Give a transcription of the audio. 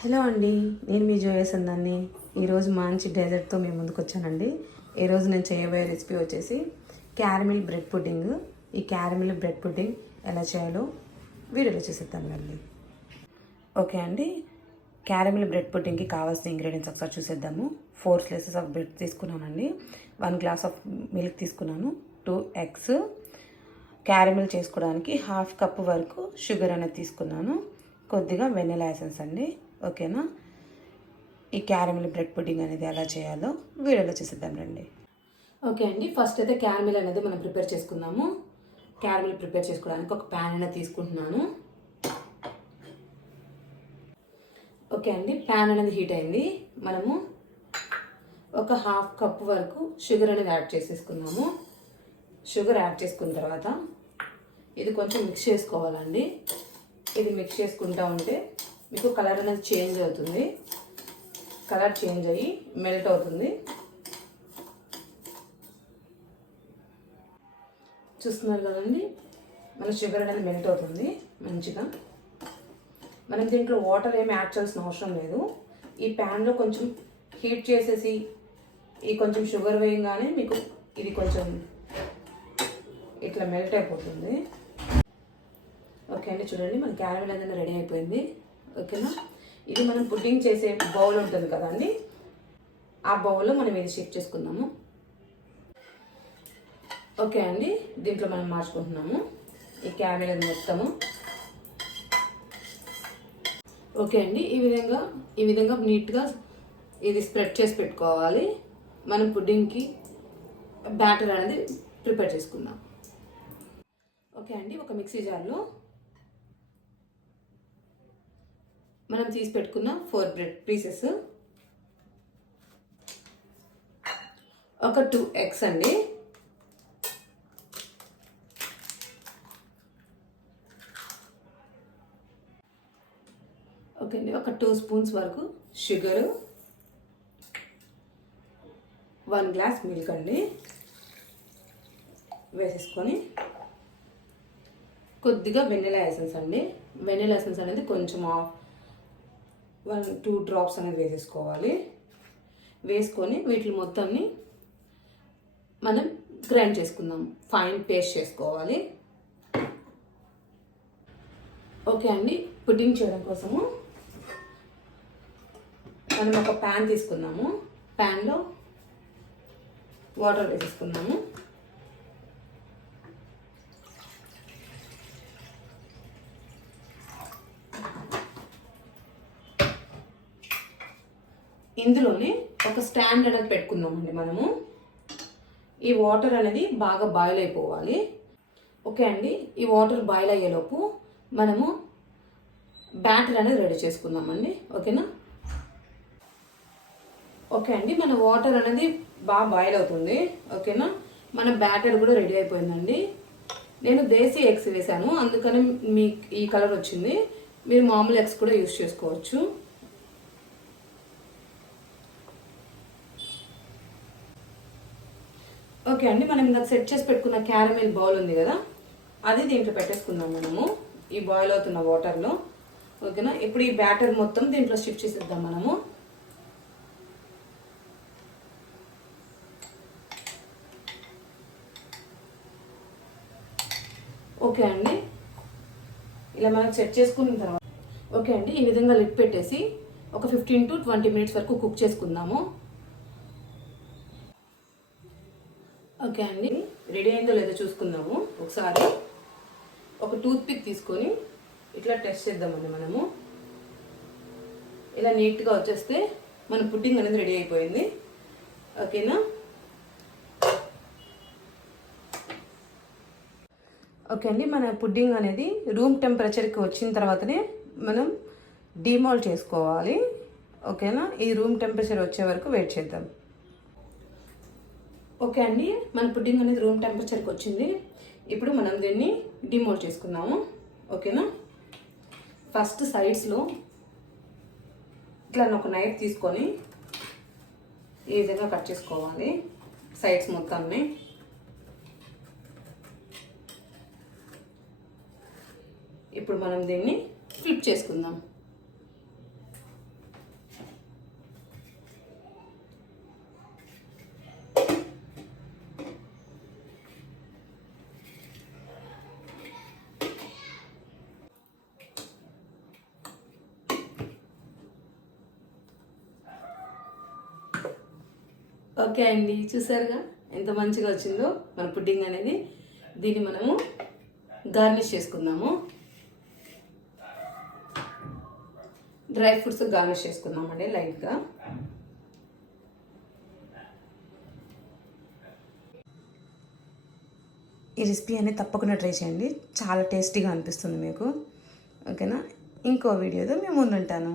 Hello అండి, నేను మీ జోయస్ అందాన్ని. ఈరోజు మంచి డెజర్ట్తో మేము ముందుకు వచ్చానండి. ఈరోజు నేను చేయబోయే రెసిపీ వచ్చేసి క్యారమిల్ బ్రెడ్ పుడ్డింగ్. ఈ క్యారమిల్ బ్రెడ్ పుడ్డింగ్ ఎలా చేయాలో వీడియోలో చూసేద్దామండి. ఓకే అండి, క్యారమిల్ బ్రెడ్ పుడ్డింగ్కి కావాల్సిన ఇంగ్రీడియంట్స్ ఒకసారి చూసేద్దాము. 4 స్లైసెస్ ఆఫ్ బ్రెడ్ తీసుకున్నానండి, 1 గ్లాస్ ఆఫ్ మిల్క్ తీసుకున్నాను, 2 ఎగ్స్, క్యారమిల్ చేసుకోవడానికి 1/2 కప్ వరకు షుగర్ అనేది తీసుకున్నాను, కొద్దిగా వెనిలా ఎసెన్స్ అండి. ఓకేనా, ఈ క్యారమిల్ బ్రెడ్ పుడ్డింగ్ అనేది ఎలా చేయాలో వీడియోలో చూసేద్దాం రండి. ఓకే అండి, ఫస్ట్ అయితే క్యారమిల్ అనేది మనం ప్రిపేర్ చేసుకుందాము. క్యారమిల్ ప్రిపేర్ చేసుకోవడానికి ఒక ప్యాన్ అనేది తీసుకుంటున్నాను. ఓకే అండి, ప్యాన్ అనేది హీట్ అయింది. మనము ఒక 1/2 కప్ వరకు షుగర్ అనేది యాడ్ చేసేసుకున్నాము. షుగర్ యాడ్ చేసుకున్న తర్వాత ఇది కొంచెం మిక్స్ చేసుకోవాలండి. ఇది మిక్స్ చేసుకుంటూ ఉంటే మీకు కలర్ అనేది చేంజ్ అవుతుంది. కలర్ చేంజ్ అయ్యి మెల్ట్ అవుతుంది. చూస్తున్నారు కదండి, మన షుగర్ అనేది మెల్ట్ అవుతుంది మంచిగా. మనం దీంట్లో వాటర్ ఏమి యాడ్ చేయాల్సిన అవసరం లేదు. ఈ ప్యాన్లో కొంచెం హీట్ చేసేసి ఈ కొంచెం షుగర్ వేయగానే మీకు ఇది కొంచెం ఇట్లా మెల్ట్ అయిపోతుంది. ఓకే అండి, చూడండి మన క్యారమిల్ అనేది రెడీ అయిపోయింది. ఓకేనా, ఇది మనం పుడ్డింగ్ చేసే బౌల్ ఉంటుంది కదండి, ఆ బౌల్లో మనం ఇది షిఫ్ట్ చేసుకుందాము. ఓకే అండి, దీంట్లో మనం మార్చుకుంటున్నాము ఈ క్యారమిల్ అనేది మొత్తము. ఓకే అండి, ఈ విధంగా నీట్గా ఇది స్ప్రెడ్ చేసి పెట్టుకోవాలి. మనం పుడ్డింగ్కి బ్యాటర్ అనేది ప్రిపేర్ చేసుకుందాం. ఓకే అండి, ఒక మిక్సీ జార్లో మనం తీసి పెట్టుకున్న 4 బ్రెడ్ పీసెస్, ఒక 2 ఎగ్స్ అండి, ఓకే అండి, ఒక 2 స్పూన్స్ వరకు షుగరు, 1 గ్లాస్ మిల్క్ అండి వేసేసుకొని కొద్దిగా వెనిలా ఎసెన్స్ అండి. వెనిలా ఎసెన్స్ అనేది కొంచెం 1-2 డ్రాప్స్ అనేది వేసేసుకోవాలి. వేసుకొని వీటి మొత్తాన్ని మనం గ్రైండ్ చేసుకుందాం, ఫైన్ పేస్ట్ చేసుకోవాలి. ఓకే అండి, పుడ్డింగ్ చేయడం కోసము మనం ఒక ప్యాన్ తీసుకున్నాము. ప్యాన్లో వాటర్ వేసేసుకున్నాము. ఇందులోనే ఒక స్టాండ్ అనేది పెట్టుకుందామండి మనము. ఈ వాటర్ అనేది బాగా బాయిల్ అయిపోవాలి. ఓకే అండి, ఈ వాటర్ బాయిల్ అయ్యేలోపు మనము బ్యాటర్ అనేది రెడీ చేసుకుందామండి. ఓకేనా, ఓకే అండి, మన వాటర్ అనేది బాగా బాయిల్ అవుతుంది. ఓకేనా, మన బ్యాటర్ కూడా రెడీ అయిపోయిందండి. నేను దేశీ ఎగ్స్ వేసాను, అందుకని మీకు ఈ కలర్ వచ్చింది. మీరు మామూలు ఎగ్స్ కూడా యూజ్ చేసుకోవచ్చు. ఓకే అండి, మనం ఇంకా సెట్ చేసి పెట్టుకున్న క్యారమిల్ బౌల్ ఉంది కదా, అది దీంట్లో పెట్టేసుకుందాం మనము ఈ బాయిల్ అవుతున్న వాటర్లో. ఓకేనా, ఇప్పుడు ఈ బ్యాటర్ మొత్తం దీంట్లో షిఫ్ట్ చేసేద్దాం మనము. ఓకే అండి, ఇలా మనం సెట్ చేసుకున్న తర్వాత ఓకే అండి, ఈ విధంగా లిడ్ పెట్టేసి ఒక 15 to 20 మినిట్స్ వరకు కుక్ చేసుకుందాము. ఓకే అండి, రెడీ అయిందో లేదో చూసుకుందాము ఒకసారి. ఒక టూత్ పిక్ తీసుకొని ఇట్లా టెస్ట్ చేద్దామండి మనము. ఇలా నీట్గా వచ్చేస్తే మన పుడ్డింగ్ అనేది రెడీ అయిపోయింది. ఓకేనా, ఓకే అండి, మన పుడ్డింగ్ అనేది రూమ్ టెంపరేచర్కి వచ్చిన తర్వాతనే మనం డీమోల్డ్ చేసుకోవాలి. ఓకేనా, ఈ రూమ్ టెంపరేచర్ వచ్చే వరకు వెయిట్ చేద్దాం. ఓకే అండి, మన పుడ్డింగ్ అనేది రూమ్ టెంపరేచర్కి వచ్చింది. ఇప్పుడు మనం దీన్ని డిమోల్డ్ చేసుకుందాము. ఓకేనా, ఫస్ట్ సైడ్స్లో ఇట్లా ఒక నైఫ్ తీసుకొని ఈ విధంగా కట్ చేసుకోవాలి సైడ్స్ మొత్తాన్ని. ఇప్పుడు మనం దీన్ని ఫ్లిప్ చేసుకుందాం. ఓకే అండి, చూసారుగా ఎంత మంచిగా వచ్చిందో మన పుడ్డింగ్ అనేది. దీన్ని మనము గార్నిష్ చేసుకుందాము. డ్రై ఫ్రూట్స్ గార్నిష్ చేసుకుందామండి లైట్గా. ఈ రెసిపీ అనేది తప్పకుండా ట్రై చేయండి, చాలా టేస్టీగా అనిపిస్తుంది మీకు. ఓకేనా, ఇంకో వీడియోతో మేము ముందుంటాను.